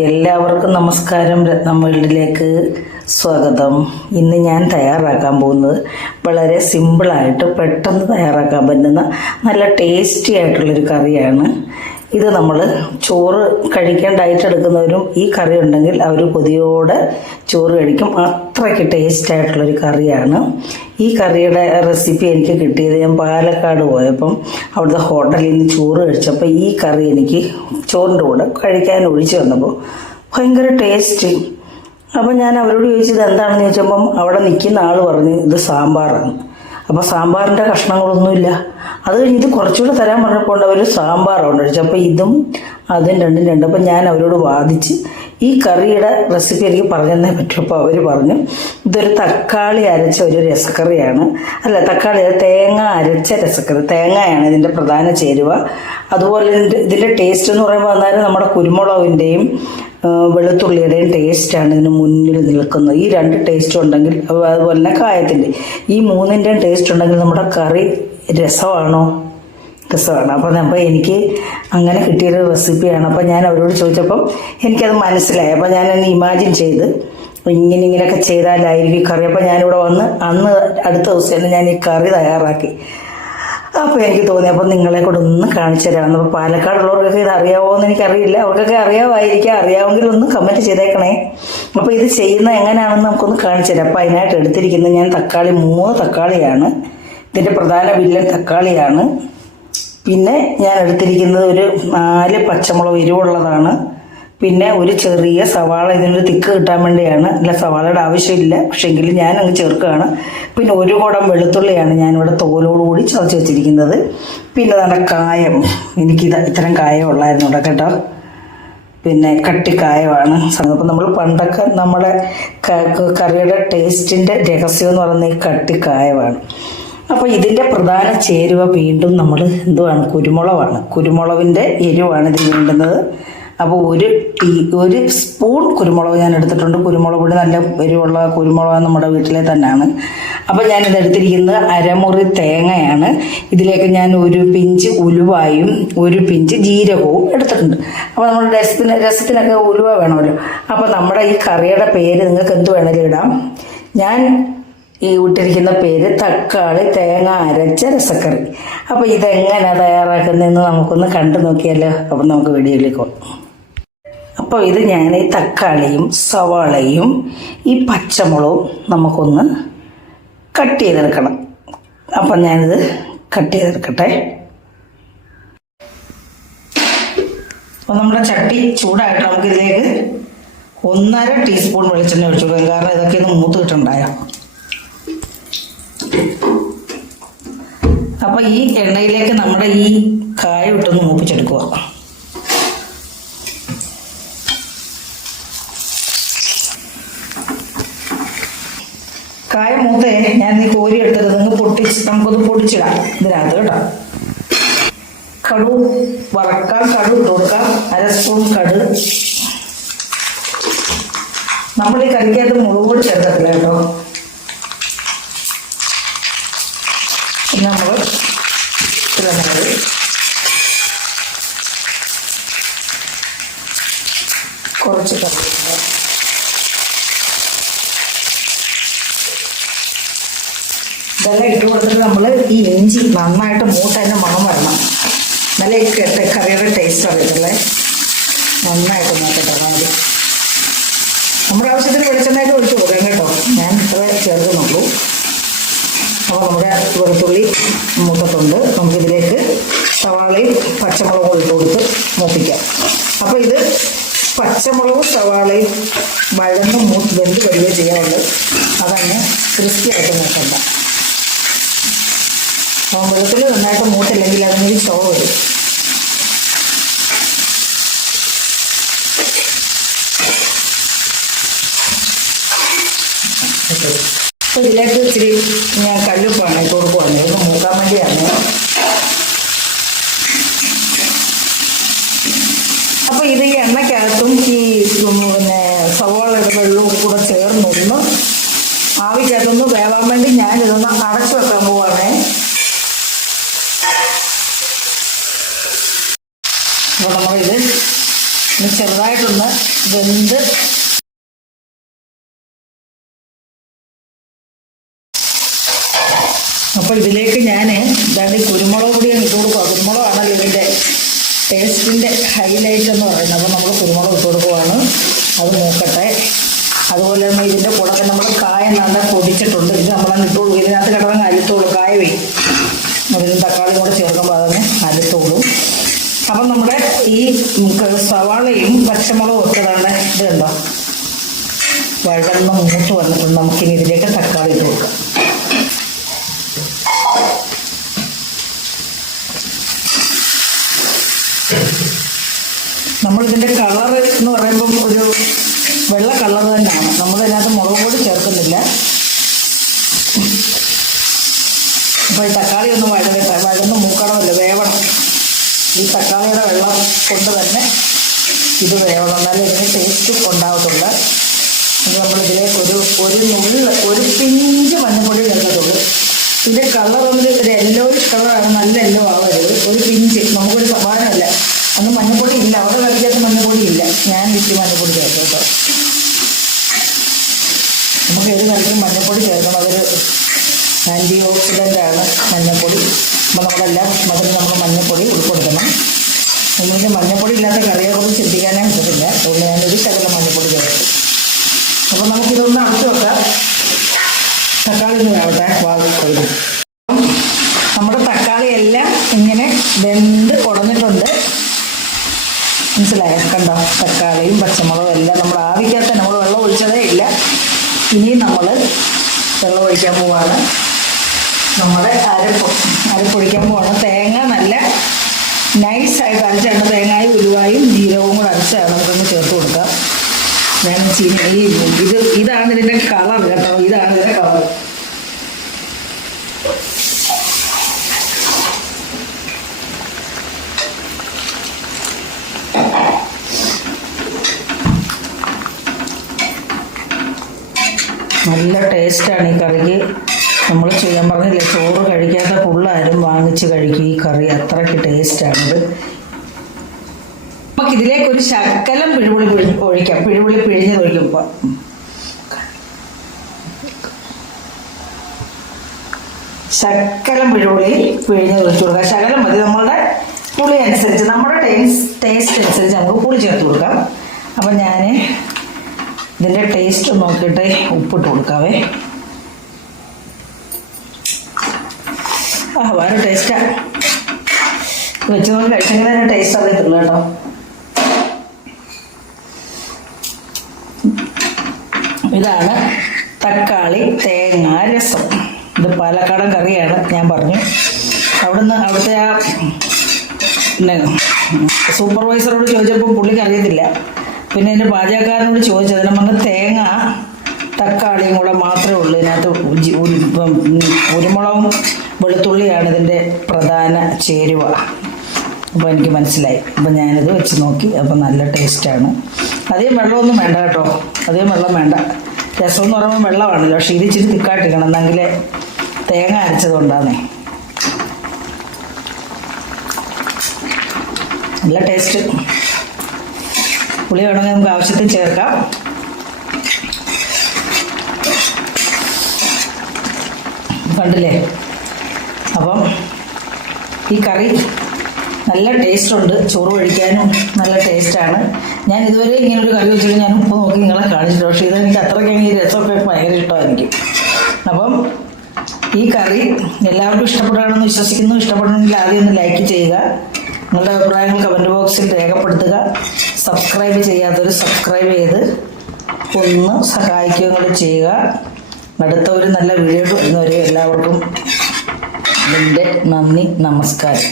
എല്ലാവർക്കും നമസ്കാരം. രത്നം വേൾഡിലേക്ക് സ്വാഗതം. ഇന്ന് ഞാൻ തയ്യാറാക്കാൻ പോകുന്നത് വളരെ സിമ്പിളായിട്ട് പെട്ടെന്ന് തയ്യാറാക്കാൻ പറ്റുന്ന നല്ല ടേസ്റ്റി ആയിട്ടുള്ളൊരു കറിയാണ്. ഇത് നമ്മൾ ചോറ് കഴിക്കാൻ ഡയറ്റ് എടുക്കുന്നവരും ഈ കറി ഉണ്ടെങ്കിൽ അവർ കൊതിയോടെ ചോറ് കഴിക്കും. അത്രയ്ക്ക് ടേസ്റ്റ് ആയിട്ടുള്ളൊരു കറിയാണ്. ഈ കറിയുടെ റെസിപ്പി എനിക്ക് കിട്ടിയത് ഞാൻ പാലക്കാട് പോയപ്പം അവിടുത്തെ ഹോട്ടലിൽ നിന്ന് ചോറ് കഴിച്ചപ്പോൾ ഈ കറി എനിക്ക് ചോറിൻ്റെ കൂടെ കഴിക്കാൻ ഒഴിച്ചു വന്നപ്പോൾ ഭയങ്കര ടേസ്റ്റ്. അപ്പം ഞാൻ അവരോട് ചോദിച്ചത് എന്താണെന്ന് ചോദിച്ചപ്പം അവിടെ നിൽക്കുന്ന ആൾ പറഞ്ഞു ഇത് സാമ്പാറാണ്. അപ്പോൾ സാമ്പാറിൻ്റെ കഷ്ണങ്ങളൊന്നുമില്ല. അത് കഴിഞ്ഞ് ഇത് കുറച്ചുകൂടെ തരാൻ പറഞ്ഞപ്പോൾ അവർ സാമ്പാറാണ് കഴിച്ചത്. അപ്പോൾ ഇതും അതും രണ്ടും. അപ്പം ഞാൻ അവരോട് വാദിച്ച് ഈ കറിയുടെ റെസിപ്പി എനിക്ക് പറഞ്ഞു തന്നേ പറ്റും. അപ്പോൾ അവർ പറഞ്ഞു ഇതൊരു തക്കാളി അരച്ച ഒരു രസക്കറിയാണ്. അല്ല, തേങ്ങ അരച്ച രസക്കറി. തേങ്ങയാണ് ഇതിൻ്റെ പ്രധാന ചേരുവ. അതുപോലെ ഇതിൻ്റെ ടേസ്റ്റ് എന്ന് പറയുമ്പോൾ അന്നേരം നമ്മുടെ കുരുമുളകിൻ്റെയും വെളുത്തുള്ളിയുടെയും ടേസ്റ്റാണ് ഇതിന് മുന്നിൽ നിൽക്കുന്നത്. ഈ രണ്ട് ടേസ്റ്റ് ഉണ്ടെങ്കിൽ, അതുപോലെ തന്നെ കായത്തിൻ്റെ ഈ മൂന്നിൻ്റെയും ടേസ്റ്റ് ഉണ്ടെങ്കിൽ നമ്മുടെ കറി രസമാണ്. അപ്പോൾ എനിക്ക് അങ്ങനെ കിട്ടിയൊരു റെസിപ്പിയാണ്. അപ്പോൾ ഞാൻ അവരോട് ചോദിച്ചപ്പം എനിക്കത് മനസ്സിലായി. അപ്പോൾ ഞാനൊന്ന് ഇമാജിൻ ചെയ്ത് ഇങ്ങനെയൊക്കെ ചെയ്താലായിരിക്കും കറി. അപ്പോൾ ഞാനിവിടെ വന്ന് അന്ന് അടുത്ത ദിവസം തന്നെ ഞാൻ ഈ കറി തയ്യാറാക്കി. അപ്പോൾ എനിക്ക് തോന്നി അപ്പോൾ നിങ്ങളെ കൂടെ ഒന്ന് കാണിച്ചു തരാമെന്ന്. അപ്പോൾ പാലക്കാടുള്ളവർക്കൊക്കെ ഇത് അറിയാമോ എന്ന് എനിക്കറിയില്ല. അവർക്കൊക്കെ അറിയാമായിരിക്കാം. അറിയാമെങ്കിൽ ഒന്ന് കമൻറ്റ് ചെയ്തേക്കണേ. അപ്പോൾ ഇത് ചെയ്യുന്നത് എങ്ങനെയാണെന്ന് നമുക്കൊന്ന് കാണിച്ചു തരാം. അപ്പോൾ അതിനായിട്ട് എടുത്തിരിക്കുന്നത് ഞാൻ 3 തക്കാളിയാണ്. ഇതിൻ്റെ പ്രധാന വില്ലൻ തക്കാളിയാണ്. പിന്നെ ഞാൻ എടുത്തിരിക്കുന്നത് ഒരു 4 പച്ചമുളക് എരിവുള്ളതാണ്. പിന്നെ ഒരു ചെറിയ സവാള, ഇതിനൊരു തിക്ക് കിട്ടാൻ വേണ്ടിയാണ്. അല്ല, സവാളയുടെ ആവശ്യമില്ല, പക്ഷേ എങ്കിലും ഞാൻ അങ്ങ് ചേർക്കുകയാണ്. പിന്നെ 1 കുടം വെളുത്തുള്ളിയാണ് ഞാനിവിടെ തോലോടുകൂടി ചതച്ച് വെച്ചിരിക്കുന്നത്. പിന്നെ നല്ല കായം, എനിക്കിത് ഇത്തരം കായം ഉള്ളായിരുന്നു ഇവിടെ കേട്ടോ. പിന്നെ കട്ടിക്കായമാണ്. അപ്പം നമ്മൾ പണ്ടൊക്കെ നമ്മുടെ കറിയുടെ ടേസ്റ്റിൻ്റെ രഹസ്യം എന്ന് പറയുന്നത് ഈ കട്ടിക്കായമാണ്. അപ്പോൾ ഇതിൻ്റെ പ്രധാന ചേരുവ വീണ്ടും നമ്മൾ എന്തുവാണ്? കുരുമുളകാണ്. കുരുമുളകിൻ്റെ എരിവാണ് ഇതിന് വേണ്ടുന്നത്. അപ്പോൾ ഒരു സ്പൂൺ കുരുമുളക് ഞാൻ എടുത്തിട്ടുണ്ട്. കുരുമുളക് പൊടി നല്ല എരിവുള്ള കുരുമുളക് നമ്മുടെ വീട്ടിലെ തന്നെയാണ്. അപ്പോൾ ഞാനിത് എടുത്തിരിക്കുന്നത് അരമുറി തേങ്ങയാണ്. ഇതിലേക്ക് ഞാൻ 1 പിഞ്ച് ഉലുവായും 1 പിഞ്ച് ജീരകവും എടുത്തിട്ടുണ്ട്. അപ്പോൾ നമ്മൾ രസത്തിനൊക്കെ ഉലുവ വേണമല്ലോ. അപ്പോൾ നമ്മുടെ ഈ കറിയുടെ പേര് നിങ്ങൾക്ക് എന്ത് വേണമെങ്കിലും ഇടാം. ഞാൻ ഈ ഇട്ടിരിക്കുന്ന പേര് തക്കാളി തേങ്ങ അരച്ച രസക്കറി. അപ്പോൾ ഇതെങ്ങനെ തയ്യാറാക്കുന്നതെന്ന് നമുക്കൊന്ന് കണ്ടു നോക്കിയാലോ. അപ്പം നമുക്ക് വീഡിയോയിലേക്ക് പോകാം. അപ്പോൾ ഇത് ഞാൻ ഈ തക്കാളിയും സവാളയും ഈ പച്ചമുളകും നമുക്കൊന്ന് കട്ട് ചെയ്തെടുക്കണം. അപ്പം ഞാനിത് കട്ട് ചെയ്തെടുക്കട്ടെ. അപ്പോൾ നമ്മുടെ ചട്ടി ചൂടായിട്ട് നമുക്കിതിലേക്ക് 1.5 ടീസ്പൂൺ വെളിച്ചെണ്ണ ഒഴിച്ചു കൊടുക്കാം. കാരണം ഇതൊക്കെ ഒന്ന് മൂത്ത് കിട്ടുണ്ടായോ. അപ്പൊ ഈ എണ്ണയിലേക്ക് നമ്മുടെ ഈ കായ ഇട്ടൊന്ന് മൂപ്പിച്ചെടുക്കുക. കായ മൂത്തേ ഞാൻ ഈ കോരി എടുത്തത് നമുക്കൊന്ന് പൊടിച്ചിടാം ഇതിനകത്ത് കേട്ടോ. കടു വറക്കാം. കടു ഇട്ട് കൊടുക്കാം. 1/2 സ്പൂൺ കടു. നമ്മൾ ഈ കറിക്കകത്ത് മുളക് പൊടി ചേർക്കത്തില്ല കേട്ടോ. നമ്മൾ കുറച്ച് കറിവേപ്പില, ഇതെല്ലാം ഇട്ട് കൊടുത്തിട്ട് നമ്മൾ ഈ ഇഞ്ചി നന്നായിട്ട് മൂട്ടതിൻ്റെ മണം വരണം. നല്ല കറിയുടെ ടേസ്റ്റ് അറിയത്തില്ലേ. നന്നായിട്ട് നോക്കട്ടെ. ആദ്യം നമ്മുടെ ആവശ്യത്തിന് വെളിച്ചെണ്ണയൊക്കെ ഒഴിച്ച് കൊടുക്കാം കേട്ടോ. ഞാൻ അത് ചേർക്കുന്നുള്ളൂ. അപ്പോൾ നമ്മുടെ വെളുത്തുള്ളി മൂത്തിട്ടുണ്ട്. നമുക്കിതിലേക്ക് സവാളയും പച്ചമുളകും ഇട്ട് കൊടുത്ത് മൂപ്പിക്കാം. അപ്പോൾ ഇത് പച്ചമുളകും സവാളയും വഴന്ന് വെന്ത് വരികയും ചെയ്യാറുണ്ട്. അതങ്ങ് ക്രിസ്പി ആയിട്ട് നോക്കണ്ട. അപ്പോൾ വെളുത്തുള്ളി നന്നായിട്ട് മൂട്ടില്ലെങ്കിൽ അതിനൊരു ചുവ വരും. അപ്പോൾ ഇതിലേക്ക് ഇച്ചിരി ഞാൻ കല്ലുപ്പാണ് ഇട്ട് കൊടുക്കുവാണ്. ഇത് മൂക്കാൻ വേണ്ടിയാണ്. അപ്പോൾ ഇത് ഈ എണ്ണയ്ക്കകത്തും ഈ സവാളയുടെ വെള്ളവും കൂടെ ചേർന്നൊന്ന് ആവിക്കകത്തൊന്ന് വേവാൻ വേണ്ടി ഞാനിതൊന്ന് അടച്ചു വെക്കാൻ പോവാണേ. അപ്പോൾ നമ്മളിത് ഇനി ചെറുതായിട്ടൊന്ന് വെന്ത് അപ്പോൾ ഇതിലേക്ക് ഞാൻ ഇതാണ്ട് കുരുമുളക് പൊടി ഇട്ട് കൊടുക്കുക. കുരുമുളകാണല്ലോ ഇതിൻ്റെ ടേസ്റ്റിൻ്റെ ഹൈലൈറ്റ് എന്ന് പറയുന്നത്. അപ്പോൾ നമ്മൾ കുരുമുളക് ഇട്ട് കൊടുക്കുവാണ്. അത് മൂക്കട്ടെ. അതുപോലെ തന്നെ ഇതിൻ്റെ കൂടെ തന്നെ നമ്മൾ കായ നല്ല പൊടിച്ചിട്ടുണ്ട്. ഇത് നമ്മളങ്ങ് ഇട്ട് കൊടുക്കും. ഇതിനകത്ത് കിടന്ന് അരുത്തോളും. കായ വയ്ക്കും. അതിന് തക്കാളി കൂടെ ചേർക്കുമ്പോൾ അതിന് അരുത്തോളും. അപ്പം നമ്മുടെ ഈ സവാളയും പച്ചമുളകും ഒക്കെ തന്നെ ഇത് കണ്ടോ വഴന്ന് മൂത്ത് വന്നിട്ടുണ്ട്. നമുക്കിനി ഇതിലേക്ക് തക്കാളി ഇട്ട് കൊടുക്കാം. നമ്മളിതിൻ്റെ കളർ എന്ന് പറയുമ്പം ഒരു വെള്ള കളർ തന്നെയാണ്. നമ്മളിതിനകത്ത് മുളക് പൊടി ചേർക്കുന്നില്ല. അപ്പോൾ ഈ തക്കാളി ഒന്ന് വഴന്ന് മൂക്കണമല്ലോ, വേവണം. ഈ തക്കാളിയുടെ വെള്ളം കൊണ്ട് തന്നെ ഇത് വേവണം, എന്നാലും ഇതിന് ടേസ്റ്റ് ഉണ്ടാകത്തുള്ളൂ. ഇനി നമ്മളിതിലേക്ക് ഒരു പിഞ്ച് മഞ്ഞൾപ്പൊടി ചേർക്കത്തുള്ളൂ. ഇതിൻ്റെ കളർ ഒരു യെല്ലോയിഷ് കളറാണ്, നല്ല യെല്ലോ ആവരുത്. ഒരു പിഞ്ച്, നമുക്കൊരു സമാനമല്ല. അന്ന് മഞ്ഞൾപ്പൊടി ഇല്ല, അവിടെ കളിക്കാത്ത മഞ്ഞൾപ്പൊടി ഇല്ല. ഞാൻ ഇച്ചിരി മഞ്ഞൾപ്പൊടി ചേർക്കും കേട്ടോ. നമുക്ക് ഏത് കളിക്കും മഞ്ഞൾപ്പൊടി ചേർക്കണം. അതൊരു ആൻറ്റി ഓക്സിഡൻ്റാണ് മഞ്ഞൾപ്പൊടി. അപ്പോൾ നമ്മളെല്ലാ ഭക്ഷണത്തിനും നമ്മൾ മഞ്ഞൾപ്പൊടി ഉൾപ്പെടുത്തണം. എനിക്ക് മഞ്ഞൾപ്പൊടി ഇല്ലാത്ത കറിയെക്കുറിച്ച് ചിന്തിക്കാനേ പറ്റത്തില്ല. അതുകൊണ്ട് ഞാനൊരു ശകലം മഞ്ഞൾപ്പൊടി ചേർക്കും. അപ്പോൾ നമുക്കിതൊന്ന് അടച്ചു വെക്കാം. തക്കാളി ഒന്ന് വേവട്ടെ. വാങ്ങി നമ്മുടെ തക്കാളി എല്ലാം ഇങ്ങനെ വെന്ത് ഉടഞ്ഞിട്ടുണ്ട്. മനസ്സിലായോ? കണ്ടോ? തക്കാളിയും പച്ചമുളകും എല്ലാം നമ്മൾ ആവിക്കകത്ത് നമ്മൾ വെള്ളം ഒഴിച്ചതേ ഇല്ല. ഇനി നമ്മൾ വെള്ളം ഒഴിക്കാൻ പോവാണ്. നമ്മുടെ അരപ്പൊഴിക്കാൻ പോവാണ്. തേങ്ങ നല്ല നൈസായിട്ട് അരച്ചാണ്. തേങ്ങയും ഉലുവായും ജീരകവും കൂടെ അരച്ചാണ് നമുക്കൊന്ന് ചേർത്ത് കൊടുക്കാം. ഞാൻ ഇതാണ് ഇതിൻ്റെ കളർ കേട്ടോ. ഇതാണ് ഇതിൻ്റെ കളർ. നല്ല ടേസ്റ്റാണ് ഈ കറിക്ക്. നമ്മൾ ചെയ്യാൻ പറഞ്ഞില്ലേ, ചോറ് കഴിക്കാത്ത പിള്ളേരും വാങ്ങിച്ച് കഴിക്കും ഈ കറി. അത്രയ്ക്ക് ടേസ്റ്റാണിത്. നമുക്ക് ഇതിലേക്ക് ഒരു ശകലം പിഴുപുളി ഒഴിക്കാം. പിഴുപുളി പിഴിഞ്ഞത് ഒഴിക്കുമ്പോൾ ശകലം പിഴുപുളി പിഴിഞ്ഞത് ഒഴിച്ചു കൊടുക്കാം. ശകലം മതി. നമ്മളുടെ പുളി അനുസരിച്ച്, നമ്മുടെ ടേസ്റ്റ് അനുസരിച്ച് നമുക്ക് പുളി ചേർത്ത് കൊടുക്കാം. അപ്പം ഞാൻ ഇതിൻ്റെ ടേസ്റ്റ് നോക്കിയിട്ട് ഉപ്പിട്ട് കൊടുക്കാവേ. വേറെ ടേസ്റ്റാണ്. വെച്ച് നോക്കി കഴിച്ചെങ്കിൽ തന്നെ ടേസ്റ്റ് അറിയത്തുള്ളൂ കേട്ടോ. ഇതാണ് തക്കാളി തേങ്ങ രസം. ഇത് പാലക്കാടൻ കറിയാണ്, ഞാൻ പറഞ്ഞു. അവിടുത്തെ ആ പിന്നെ സൂപ്പർവൈസറോട് ചോദിച്ചപ്പോൾ പുള്ളിക്ക് അറിയത്തില്ല. പിന്നെ എൻ്റെ പാചകക്കാരനോട് ചോദിച്ചത്, നമുക്ക് തേങ്ങ തക്കാളിയും കൂടെ മാത്രമേ ഉള്ളൂ. ഇതിനകത്ത് കുരുമുളകും വെളുത്തുള്ളിയാണ് ഇതിൻ്റെ പ്രധാന ചേരുവ. അപ്പോൾ എനിക്ക് മനസ്സിലായി. അപ്പം ഞാനിത് വെച്ച് നോക്കി. അപ്പം നല്ല ടേസ്റ്റാണ്. അധികം വെള്ളമൊന്നും വേണ്ട കേട്ടോ. അധികം വെള്ളം വേണ്ട. രസം എന്ന് പറയുമ്പോൾ വെള്ളമാണല്ലോ. പക്ഷേ ഇത് ഇച്ചിരി തിക്കാട്ടിക്കണം, എന്നെങ്കിൽ തേങ്ങ അരച്ചത് കൊണ്ടാണേ. നല്ല ടേസ്റ്റ്. പുളി വേണമെങ്കിൽ നമുക്ക് ആവശ്യത്തിന് ചേർക്കാം. കണ്ടില്ലേ? അപ്പം ഈ കറി നല്ല ടേസ്റ്റുണ്ട്. ചോറ് കഴിക്കാനും നല്ല ടേസ്റ്റാണ്. ഞാൻ ഇതുവരെ ഇങ്ങനൊരു കറി വെച്ചിട്ട് ഞാൻ ഉപ്പ് നോക്കി നിങ്ങളെ കാണിച്ചിട്ട്. പക്ഷേ ഇതെനിക്ക് അത്രയ്ക്ക് ഈ രസമൊക്കെ ഭയങ്കര ഇഷ്ടമായിരിക്കും. അപ്പം ഈ കറി എല്ലാവർക്കും ഇഷ്ടപ്പെടുകയാണെന്ന് വിശ്വസിക്കുന്നു. ഇഷ്ടപ്പെടണമെങ്കിൽ ആദ്യം ഒന്ന് ലൈക്ക് ചെയ്യുക. നിങ്ങളുടെ അഭിപ്രായങ്ങൾ കമൻറ്റ് ബോക്സിൽ രേഖപ്പെടുത്തുക. സബ്സ്ക്രൈബ് ചെയ്യാത്തവർ സബ്സ്ക്രൈബ് ചെയ്ത് ഒന്ന് സഹായിക്കുകയും കൂടി ചെയ്യുക. അടുത്ത ഒരു നല്ല വീഡിയോ വരുന്നവരെ എല്ലാവർക്കും എൻ്റെ നന്ദി, നമസ്കാരം.